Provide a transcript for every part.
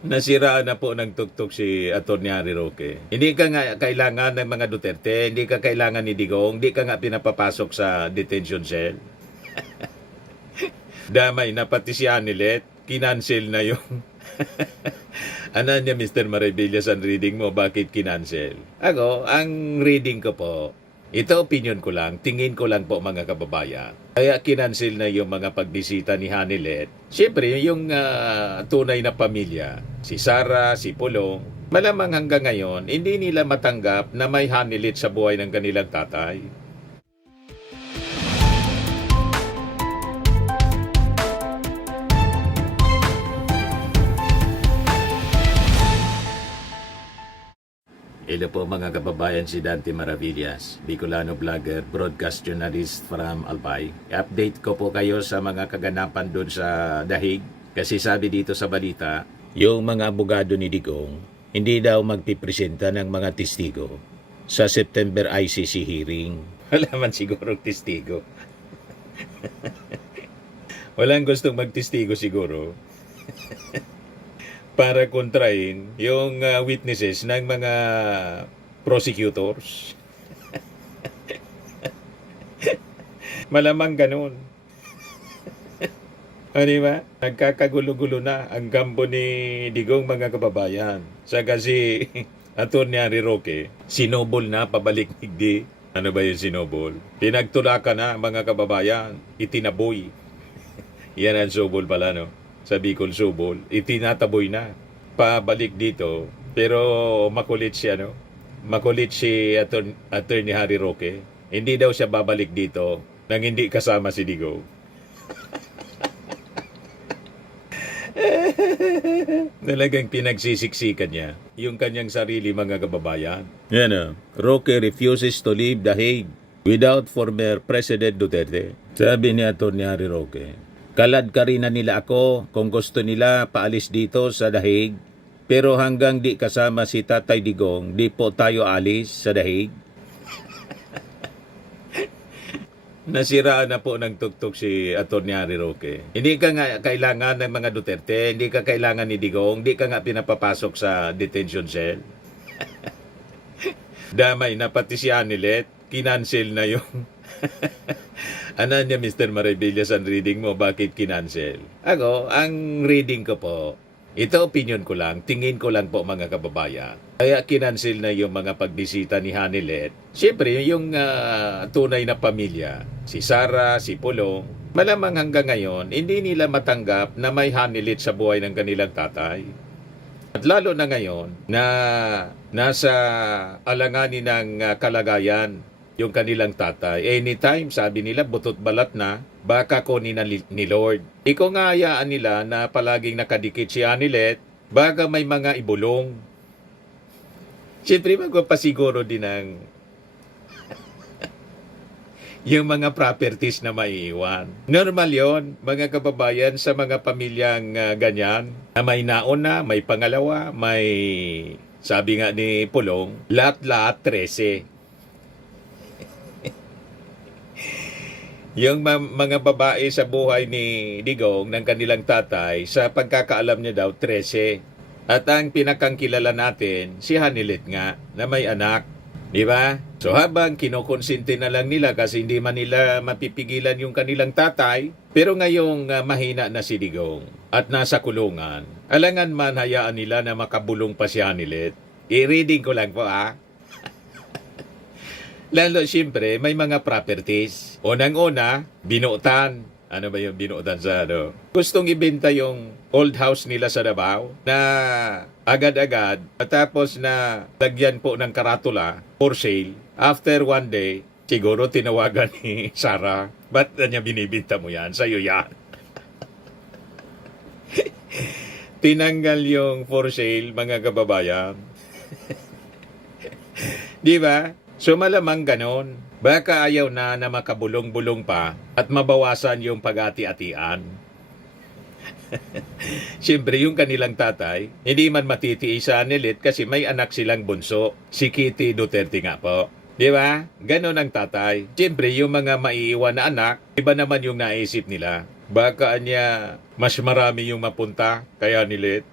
Nasiraan na po ng tuktok si Atty. Harry Roque. Hindi ka nga kailangan ng mga Duterte, hindi ka kailangan ni Digong, hindi ka nga pinapapasok sa detention cell. Damay na pati si Anilet, kinancel na yung ano niya, Mr. Maribillas, ang reading mo, bakit kinancel? Ako, ang reading ko po, ito opinion ko lang, tingin ko lang po mga kababayan. Kaya kinancel na yung mga pagbisita ni Hanilet. Siyempre, yung tunay na pamilya, si Sara, si Pulong, malamang hanggang ngayon, hindi nila matanggap na may Hanilet sa buhay ng kanilang tatay. Hello po mga kababayan, si Dante Maravillas, Bicolano vlogger, broadcast journalist from Albay. Update ko po kayo sa mga kaganapan doon sa Dahig. Kasi sabi dito sa balita, yung mga abogado ni Digong, hindi daw magpipresenta ng mga testigo sa September ICC hearing. Wala man siguro testigo. Walang gustong magtestigo siguro. Para kontrahin yung witnesses ng mga prosecutors. Malamang ganun. O diba? Nagkakagulo-gulo na ang kampo ni Digong, mga kababayan. Sa kasi Atty. Harry Roque, sinobol na pabalik nigdi. Ano ba yung sinobol? Pinagtulakan na, mga kababayan. Itinaboy. Yan ang sobol pala, no? Sa Bicol Subol, itinataboy na pabalik dito. Pero makulit siya, no? Makulit si Atty. Harry Roque. Hindi daw siya babalik dito nang hindi kasama si Digong. Talagang pinagsisiksikan niya yung kanyang sarili, mga kababayan. Yan, Roque refuses to leave The Hague without former President Duterte. Sabi ni Atty. Harry Roque, kalad ka rin na nila ako kung gusto nila paalis dito sa Dahig. Pero hanggang di kasama si Tatay Digong, di po tayo alis sa Dahig. Nasiraan na po ng tuktok si Atty. Harry Roque. Hindi ka nga kailangan ng mga Duterte, hindi ka kailangan ni Digong, hindi ka nga pinapapasok sa detention cell. Damay na pati si Anilet, kinancel na yung ano niya, Mr. Maribillas, ang reading mo, bakit kinancel? Ako, ang reading ko po, ito opinion ko lang, tingin ko lang po, mga kababayan. Kaya kinancel na yung mga pagbisita ni Hanilet. Siyempre, yung tunay na pamilya, si Sara, si Pulong, malamang hanggang ngayon, hindi nila matanggap na may Hanilet sa buhay ng kanilang tatay. At lalo na ngayon na nasa alanganin ng kalagayan yung kanilang tatay. Anytime, sabi nila, butot balat na, baka kunin na ni Lord. Ikaw nga hayaan nila na palaging nakadikit si Anilet, baka may mga ibulong. Siyempre, magpapasiguro din ng yung mga properties na maiiwan. Normal yon, mga kababayan, sa mga pamilyang ganyan, na may nauna, may pangalawa, may, sabi nga ni Pulong, lahat-lahat 13. Yung mga babae sa buhay ni Digong ng kanilang tatay, sa pagkakaalam niya daw, 13. At ang pinakangkilala natin, si Hanilet nga, na may anak. Di ba? So habang kinukonsinti na lang nila kasi hindi man nila mapipigilan yung kanilang tatay, pero ngayong mahina na si Digong at nasa kulungan, alangan man hayaan nila na makabulong pa si Hanilet. I-reading ko lang po, Lalo, siyempre, may mga properties. Unang-una, binuutan. Ano ba yung binuutan sa ano? Gustong ibenta yung old house nila sa Davao na agad-agad at tapos na lagyan po ng karatula for sale. After one day, siguro tinawagan ni Sara, ba't na niya binibinta mo yan? Sa'yo yan. Tinanggal yung for sale, mga kababayan. Di ba? So malamang ganon. Baka ayaw na makabulong-bulong pa at mabawasan yung pag-ati-atian. Siyempre, yung kanilang tatay, hindi man matitiis sa Anilet kasi may anak silang bunso. Si Kitty Duterte nga po. Di ba? Ganon ang tatay. Siyempre, yung mga maiiwan na anak, iba naman yung naisip nila. Baka niya mas marami yung mapunta kay Anilet.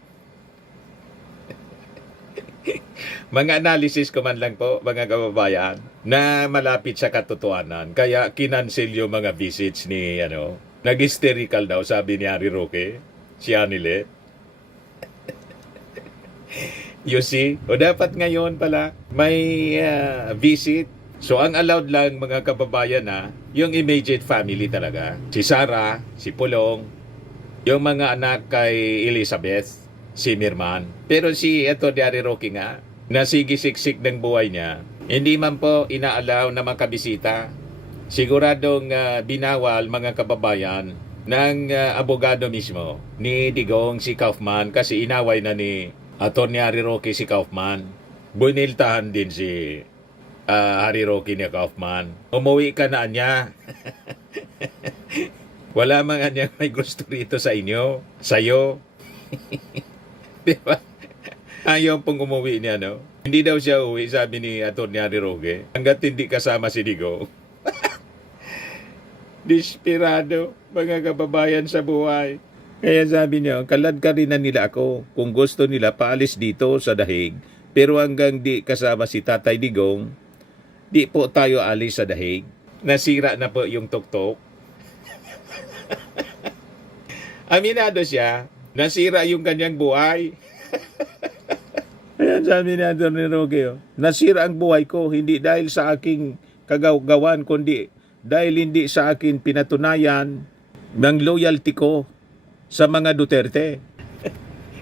Mga analysis ko man lang po, mga kababayan, na malapit sa katotohanan. Kaya kinancel yung mga visits ni, nag-hysterical daw, sabi ni Harry Roque, si Anilet. You see? O dapat ngayon pala, may visit. So ang allowed lang mga kababayan na, yung immediate family talaga. Si Sarah, si Pulong, yung mga anak kay Elizabeth, si Mirman. Pero si Harry Roque nga, na sigisiksik ng buhay niya, hindi man po inaalaw na makabisita. Siguradong binawal mga kababayan ng abogado mismo ni Digong si Kaufman kasi inaway na ni Atty. Harry Roque si Kaufman. Buniltahan din si Harry Roque ni Kaufman. Umuwi ka na niya. Wala mga niya may gusto rito sa inyo, sa'yo. Di ba? Ayaw pong umuwi niya, no? Hindi daw siya uwi, sabi ni Atty. Harry Roque, hanggat hindi kasama si Digong. Desperado, mga kababayan sa buhay. Kaya sabi niya, kalad ka rin na nila ako. Kung gusto nila, paalis dito sa dahig. Pero hanggang di kasama si Tatay Digong, di po tayo alis sa dahig. Nasira na po yung tuktok. Aminado siya, nasira yung kanyang buhay. Ayan sabi ni Atty. Roque, nasira ang buhay ko, hindi dahil sa aking kagagawan, kundi dahil hindi sa akin pinatunayan ng loyalty ko sa mga Duterte.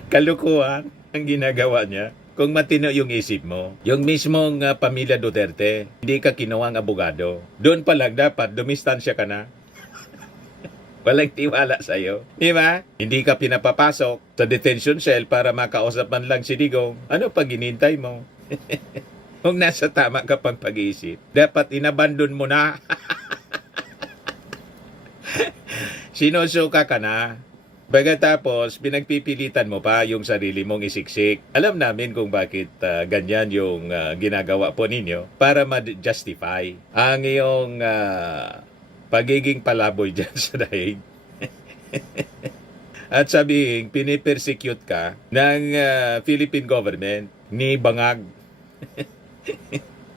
Kalukuhan ang ginagawa niya. Kung matino yung isip mo, yung mismong pamilya Duterte, hindi ka kinuwang abogado. Doon pa lang dapat, dumistansya ka na. Walang tiwala sa'yo. Di ba? Hindi ka pinapapasok sa detention cell para makausap man lang si Digong. Ano pag hinintay mo? Kung nasa tama ka pang pag-iisip, dapat inabandon mo na. Sinusuka ka na. Pagkatapos, pinagpipilitan mo pa yung sarili mong isiksik. Alam namin kung bakit ganyan yung ginagawa po ninyo para ma-justify ang iyong pagiging palaboy dyan sa daig. At sabihin, pinipersecute ka ng Philippine government ni Bangag.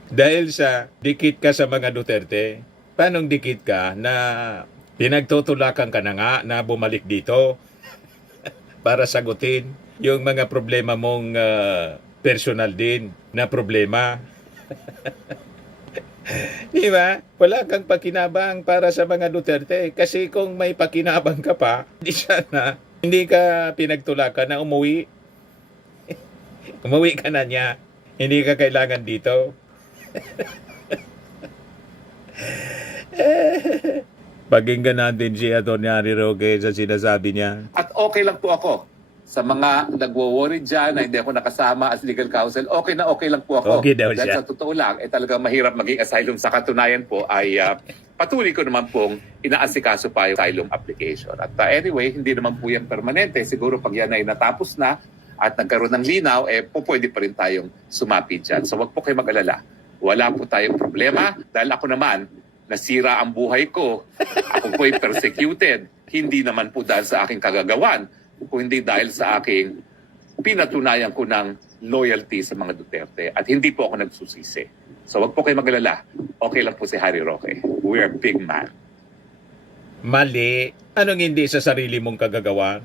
Dahil sa dikit ka sa mga Duterte. Paanong dikit ka na pinagtutulakan ka na nga na bumalik dito para sagutin yung mga problema mong personal din na problema. Di ba? Wala kang pakinabang para sa mga Duterte. Kasi kung may pakinabang ka pa, hindi ka pinagtulakan na umuwi. Umuwi ka na niya. Hindi ka kailangan dito. Pakinggan natin si Atty. Harry Roque sa sinasabi niya. At okay lang po ako sa mga nagwo-worry dyan na hindi ako nakasama as legal counsel. Okay na okay lang po ako. Okay daw Dahil siya. sa totoo lang, talagang mahirap maging asylum. Sa katunayan po ay patuloy ko naman pong inaasikaso pa yung asylum application. At anyway, hindi naman po yan permanente. Siguro pag yan ay natapos na at nagkaroon ng linaw, pwede pa rin tayong sumapit dyan. So wag po kayo mag-alala. Wala po tayong problema dahil ako naman, nasira ang buhay ko. Ako po'y persecuted. Hindi naman po dahil sa aking kagagawan, kundi dahil sa aking pinatunayan ko ng loyalty sa mga Duterte. At hindi po ako nagsusisi. So wag po kayo mag-alala. Okay lang po si Harry Roque. We're a big man. Mali. Anong hindi sa sarili mong kagagawan?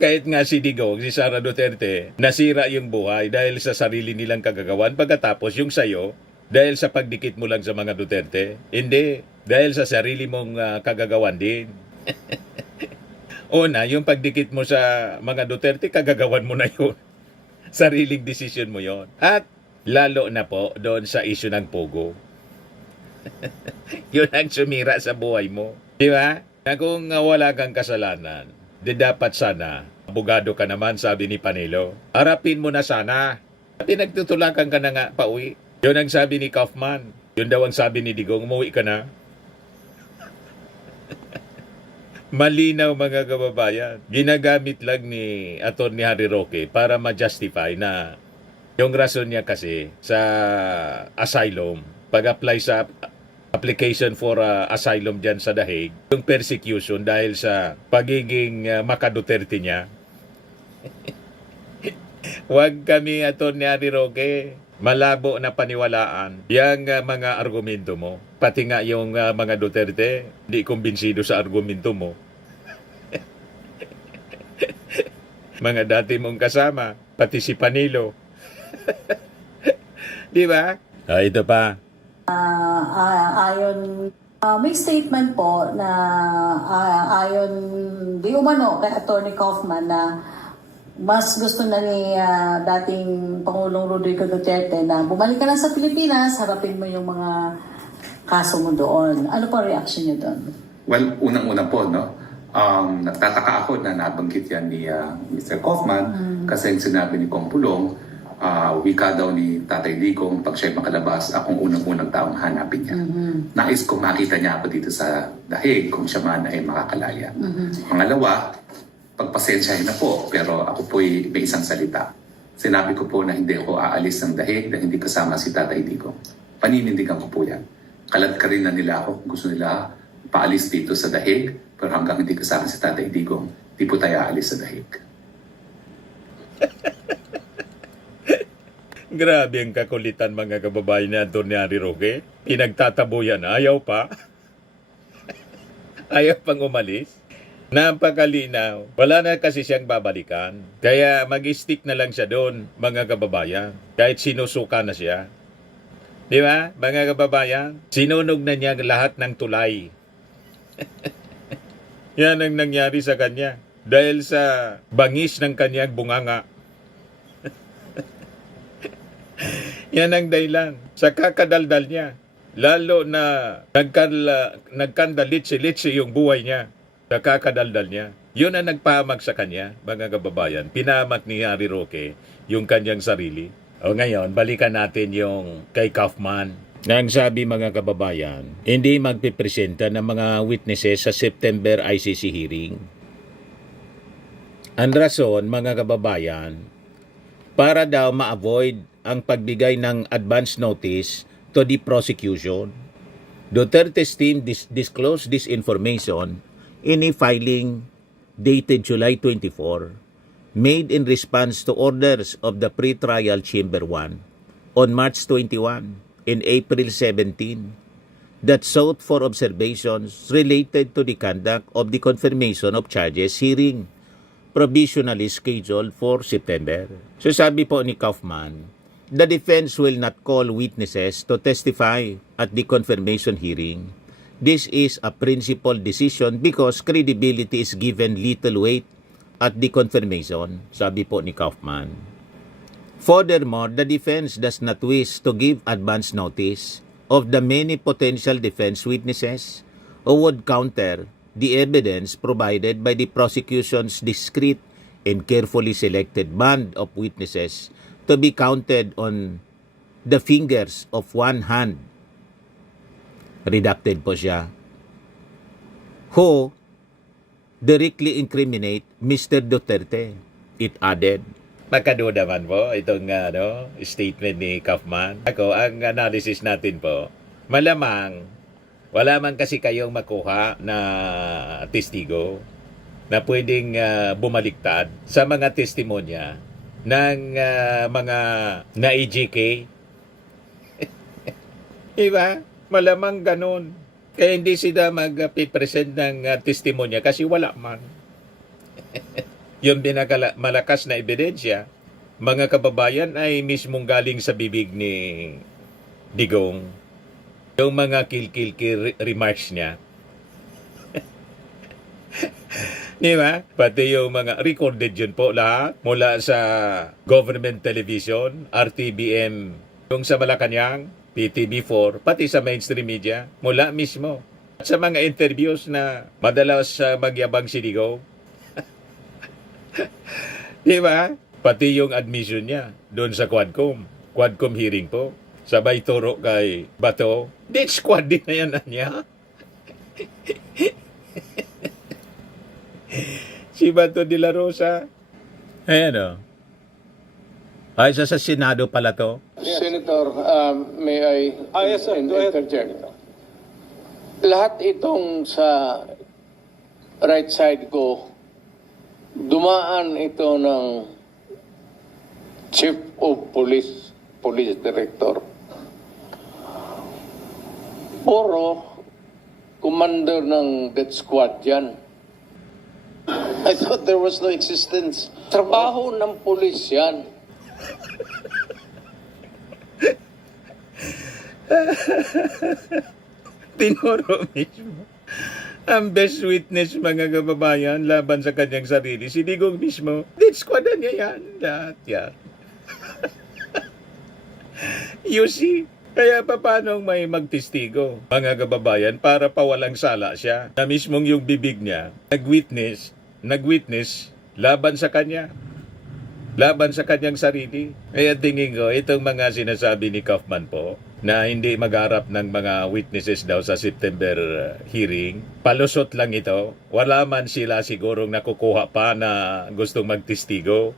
Kahit nga si Digong, si Sara Duterte, nasira yung buhay dahil sa sarili nilang kagagawan. Pagkatapos yung sayo, dahil sa pagdikit mo lang sa mga Duterte? Hindi. Dahil sa sarili mong kagagawan din. Una, yung pagdikit mo sa mga Duterte, kagagawan mo na yun. Sariling desisyon mo yon. At lalo na po doon sa issue ng Pogo. Yun ang sumira sa buhay mo. Di ba? Na kung wala kang kasalanan, di dapat sana, abogado ka naman, sabi ni Panelo. Harapin mo na sana. Pinagtutulakan ka na nga pauwi. Yun ang sabi ni Kaufman. Yun daw ang sabi ni Digong, umuwi ka na. Malinaw mga kababayan. Ginagamit lang ni Atty. Harry Roque para ma-justify na yung rason niya kasi sa asylum, pag-apply sa application for asylum dyan sa Dahig, yung persecution dahil sa pagiging makaduterte niya. Huwag kami, Atty. Roque, malabo na paniwalaan yang mga argumento mo. Pati nga yung mga Duterte, di kumbinsido sa argumento mo. Mga dati mong kasama, pati si Panilo. Di ba? Ito pa. May statement po na ayon di umano kay Attorney Kaufman na mas gusto na ni dating Pangulong Rodrigo Duterte na bumalik ka lang sa Pilipinas, harapin mo yung mga kaso mo doon. Ano po reaction niyo doon? Well, unang-una po, no? Nagtataka ako na nabanggit yan ni Mr. Kaufman kasi sinabi ni Kong Pulong, wika daw ni Tatay Digong, pag siya'y makalabas, akong unang-unang taong hanapin niya. Nais kong makita niya ako dito sa dahig kung siya man ay makakalaya. Pangalawa, pagpasensyahin na po, pero ako po'y may isang salita. Sinabi ko po na hindi ako aalis ng dahig na hindi kasama si Tatay Digong. Paninindigan ko po yan. Kalat ka rin na nila ako, gusto nila paalis dito sa dahig, pero hanggang hindi kasama si Tatay Digong, di po tayo aalis sa dahig. Grabe ang kakulitan mga kababayan ni Atty. Roque. Pinagtatabuyan, ayaw pa. Ayaw pang umalis. Napakalinaw. Wala na kasi siyang babalikan. Kaya mag-stick na lang siya doon, mga kababayan. Kahit sinusuka na siya. Di ba, mga kababayan? Sinunog na niya lahat ng tulay. Yan ang nangyari sa kanya. Dahil sa bangis ng kanyang bunganga. Yan ang dahilan. Sa kakadaldal niya. Lalo na nagkandalitsi-litsi yung buhay niya. Sa kakadaldal niya. Yun ang nagpahamak sa kanya, mga kababayan. Pinahamak ni Harry Roque yung kanyang sarili. O ngayon, balikan natin yung kay Kaufman. Nang sabi mga kababayan, hindi magpipresenta ng mga witnesses sa September ICC hearing. Ang rason, mga kababayan, para daw ma-avoid ang pagbigay ng advance notice to the prosecution. Duterte's team disclosed this information in a filing dated July 24, made in response to orders of the Pre-Trial Chamber 1 on March 21 and April 17 that sought for observations related to the conduct of the confirmation of charges hearing provisionally scheduled for September. So sabi po ni Kaufman, the defense will not call witnesses to testify at the confirmation hearing. This is a principled decision because credibility is given little weight at the confirmation, sabi po ni Kaufman. Furthermore, the defense does not wish to give advance notice of the many potential defense witnesses who would counter the evidence provided by the prosecution's discrete and carefully selected band of witnesses to be counted on the fingers of one hand. Redacted po siya. Who directly incriminate Mr. Duterte, it added. Makaduda man po itong statement ni Kaufman. Ako, ang analysis natin po, malamang wala man kasi kayong makuha na testigo na pwedeng bumaliktad sa mga testimonya ng mga na-EJK. Diba? Malamang ganun. Kaya hindi sila mag-present ng testimonya kasi wala man. Yung malakas na ebidensya, mga kababayan, ay mismong galing sa bibig ni Digong. Yung mga kill remarks niya. Di ba? Pati yung mga recorded yun po lahat mula sa government television, RTBM, yung sa Malacanang, PTV4, pati sa mainstream media, mula mismo. At sa mga interviews na madalas magyabang si Digong. Di ba? Pati yung admission niya doon sa Quadcom hearing po. Sabay turo kay Bato. Death squad din na yan niya. Si Bato de la Rosa. Ayan o. Ay, sa Senado pala to. Senator, may I yes, sir. Go ahead. interject? Lahat itong sa right side ko, dumaan ito ng Chief of Police, Police Director. Puro commander ng death squad yan. I thought there was no existence. Trabaho ng pulis yan. Tinuro mismo. Ang best witness, mga kababayan, laban sa kanyang sarili, si Digong mismo. Death squadan niya yan. Lahat yan. You see? Kaya paano may magtestigo, mga kababayan, para pawalang sala siya? Na mismong yung bibig niya, nag-witness laban sa kanya. Laban sa kanyang sarili. Kaya tingin ko, itong mga sinasabi ni Kaufman po, na hindi magharap ng mga witnesses daw sa September hearing, palusot lang ito. Wala man sila sigurong nakukuha pa na gustong magtestigo.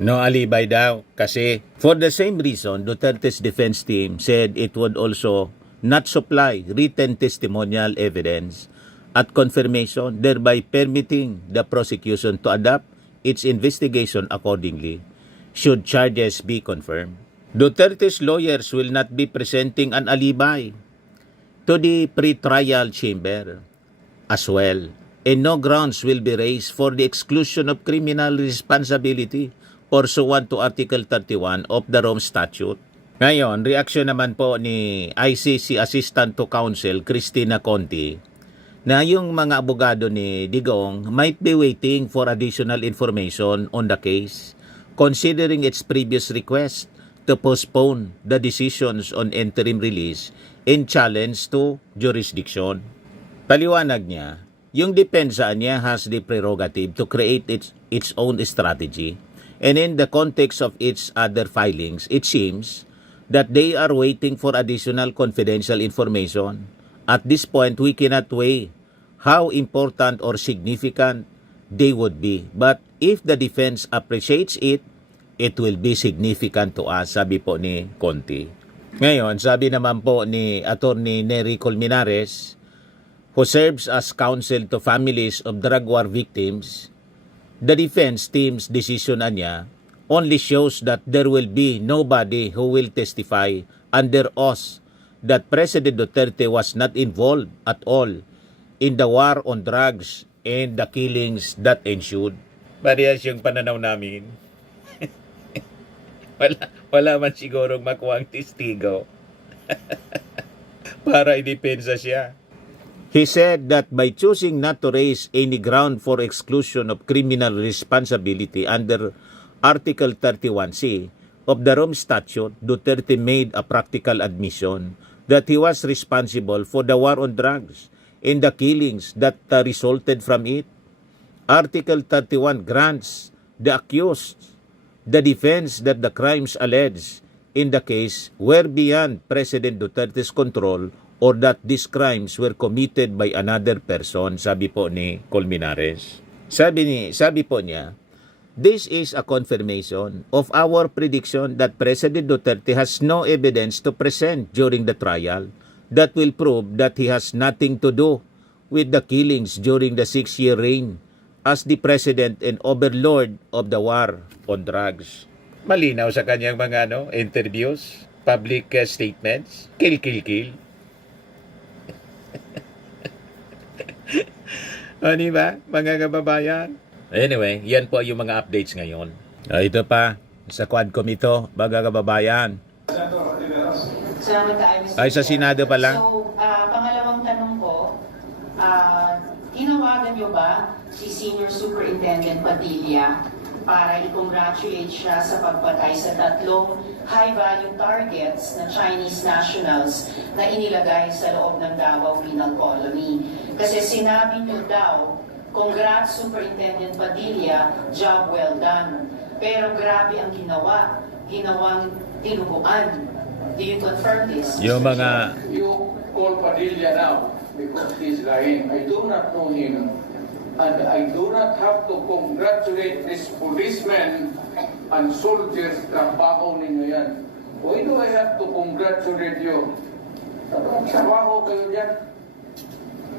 No alibay daw kasi for the same reason, Duterte's defense team said it would also not supply written testimonial evidence at confirmation, thereby permitting the prosecution to adapt its investigation accordingly should charges be confirmed. Duterte's lawyers will not be presenting an alibi to the pre-trial chamber as well, and no grounds will be raised for the exclusion of criminal responsibility pursuant to Article 31 of the Rome Statute. Ngayon, reaksyon naman po ni ICC Assistant to Counsel Cristina Conti na yung mga abogado ni Digong might be waiting for additional information on the case considering its previous request to postpone the decisions on interim release in challenge to jurisdiction. Paliwanag niya, yung depensa niya has the prerogative to create its own strategy. And in the context of its other filings, it seems that they are waiting for additional confidential information. At this point, we cannot weigh how important or significant they would be. But if the defense appreciates it, it will be significant to us, sabi po ni Conti. Ngayon, sabi naman po ni Attorney Nery Colmenares, who serves as counsel to families of drug war victims, the defense team's decision niya only shows that there will be nobody who will testify under oath that President Duterte was not involved at all in the war on drugs and the killings that ensued. Parehas yung pananaw namin. wala man sigurong makuha ang testigo para idepensa siya. He said that by choosing not to raise any ground for exclusion of criminal responsibility under Article 31C of the Rome Statute, Duterte made a practical admission that he was responsible for the war on drugs and the killings that resulted from it. Article 31 grants the accused the defense that the crimes alleged in the case were beyond President Duterte's control or that these crimes were committed by another person, sabi po ni Colmenares. Sabi po niya, this is a confirmation of our prediction that President Duterte has no evidence to present during the trial that will prove that he has nothing to do with the killings during the 6-year reign as the President and overlord of the war on drugs. Malinaw sa kanyang mga interviews, public statements, kill. O, diba, mga kababayan? Anyway, yan po yung mga updates ngayon. Ito pa, sa Quadcom ito, mga kababayan. Salamat tayo, Mr. Ay, sa Senado pa lang? So, pangalawang tanong ko, tinawagan niyo ba si Senior Superintendent Padilla para i-congratulate siya sa pagpatay sa 3 high-value targets na Chinese nationals na inilagay sa loob ng Davao Penal Colony? Kasi sinabi niyo daw, congrats Superintendent Padilla, job well done. Pero grabe ang ginawang tinuguan. Do you confirm this? Yung mga... You call Padilla now because he's lying. I do not know him. And I do not have to congratulate these policemen and soldiers. Trabaho ninyo yan. Why do I have to congratulate you? Trabaho kayo yan.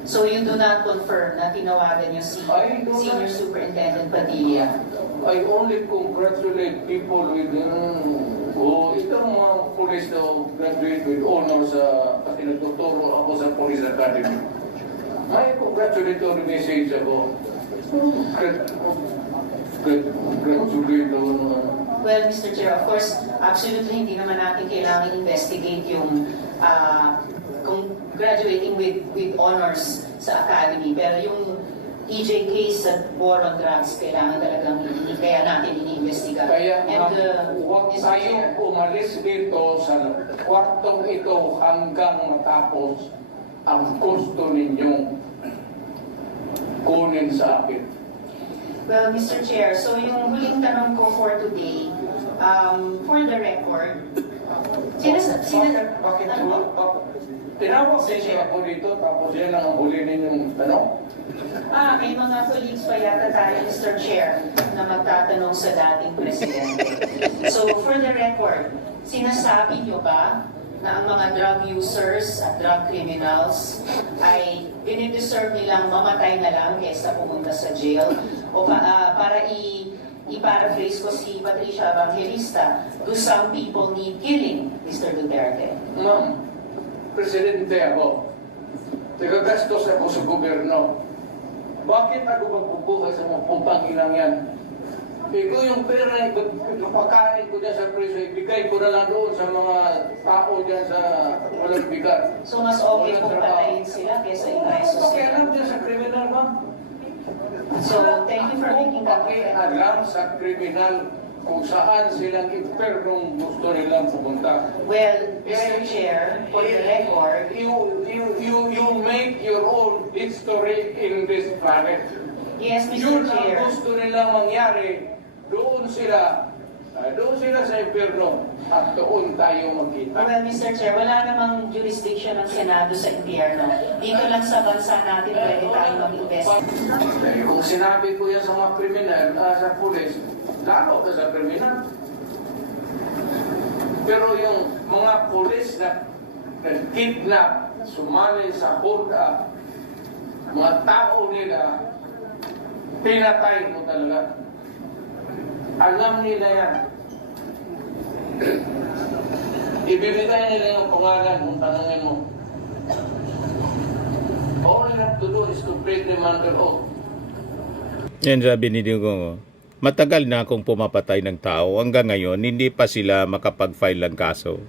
So you do not confirm na tinawagan niyo si I do not. Senior Superintendent Padilla? I only congratulate people with itong mga police na graduate with honors kasi nagtuturo ako sa Police Academy. May congratulatory message ako. Congratulate ako naman. Well, Mr. Chair, of course, absolutely hindi naman natin kailangan investigate yung kung graduating with honors sa academy. Pero yung EJ case at war on drugs, kailangan talagang kaya natin iniimbestiga. Kaya And huwag Mr. tayo Chair, umalis dito sa kwartong ito hanggang matapos ang gusto ninyong kunin sa akin. well, Mr. Chair, so yung huling tanong ko for today, for the record, Bakit tinawag din siya ako dito tapos yan ang huli ninyong tanong? may mga colleagues pa yata tayo, Mr. Chair, na magtatanong sa dating presidente. So, for the record, sinasabi niyo ba na ang mga drug users at drug criminals ay dinideserve nilang mamatay na lang kaysa pumunta sa jail? O para i-paraphrase ko si Patricia Evangelista, do some people need killing, Mr. Duterte? Ma'am, presidente ako. Tagagastos ako sa gobyerno. Bakit ako magbubuhay sa mga pumpang inang yan? Ikaw yung pera na pagkain ko dyan sa preso, ibigay ko na lang doon sa mga tao dyan sa walang bigat. So, mas okay Walang kung trabaho. patayin sila kaysa ipreso Okay sila. lang dyan sa kriminal, ma'am. So, thank you for making that clear. Alam sa kriminal kung saan silang impernong gusto nilang pumunta. Well, Mr. Chair, for the record, You make your own history in this planet. yes, Mr. Yun ang Chair. gusto nilang mangyari. Doon sila sa impyerno at doon tayo magkita. Well, Mr. Chair, wala namang jurisdiction ng Senado sa impyerno. Dito lang sa bansa natin pwede tayo mag-invest. Kung sinabi ko yan sa mga kriminal, sa pulis, lalo ka sa kriminal. Pero yung mga pulis na kidnap, sumali sa hulga, mga tao nila, pinatay mo talaga. Alam nila yan. Ibibigay nila yung pangalan kung tanongin mo. All you have to do is to break them under oath. Yan sabi ni Digong, matagal na akong pumapatay ng tao. Hanggang ngayon, hindi pa sila makapag-file ng kaso.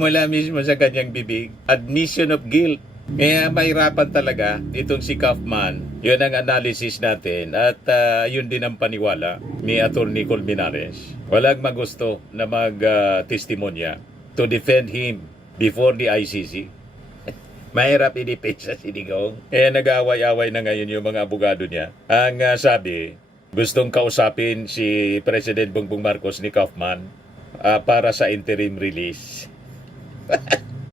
Mula mismo sa kanyang bibig, admission of guilt. Kaya mahirapan talaga itong si Kaufman. Yun ang analysis natin at yun din ang paniwala ni Atty. Colmenares. Walang magusto na mag-testimonya to defend him before the ICC. Mahirap i-defend sa Digong. Kaya nag-away-away na ngayon yung mga abogado niya. Ang sabi, gustong kausapin si President Bongbong Marcos ni Kaufman para sa interim release.